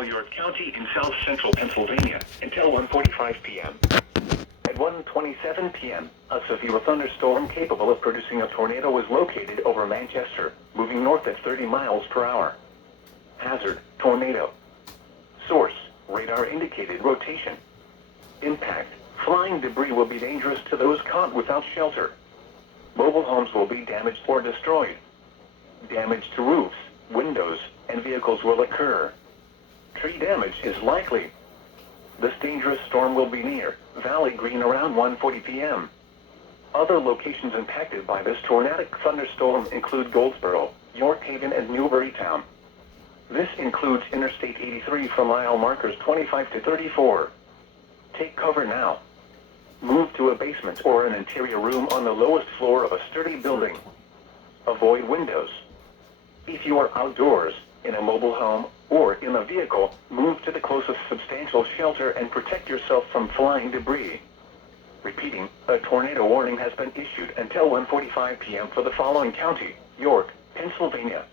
now York County in south central Pennsylvania until 1:45 p.m. At 1:27 p.m., a severe thunderstorm capable of producing a tornado was located over Manchester, moving north at 30 miles per hour. Hazard, tornado. Source, radar indicated rotation. Impact, flying debris will be dangerous to those caught without shelter. Mobile homes will be damaged or destroyed. Damage to roofs, windows, and vehicles will occur. Tree damage is likely. This dangerous storm will be near Valley Green around 1:40 p.m. Other locations impacted by this tornadic thunderstorm include Goldsboro, York Haven, and Newburytown. This includes Interstate 83 from mile markers 25 to 34. Take cover now. Move to a basement or an interior room on the lowest floor of a sturdy building. Avoid windows. If you are outdoors, in a mobile home, or in a vehicle, move to the closest substantial shelter and protect yourself from flying debris. Repeating, a tornado warning has been issued until 1:45 p.m. for the following county: York, Pennsylvania,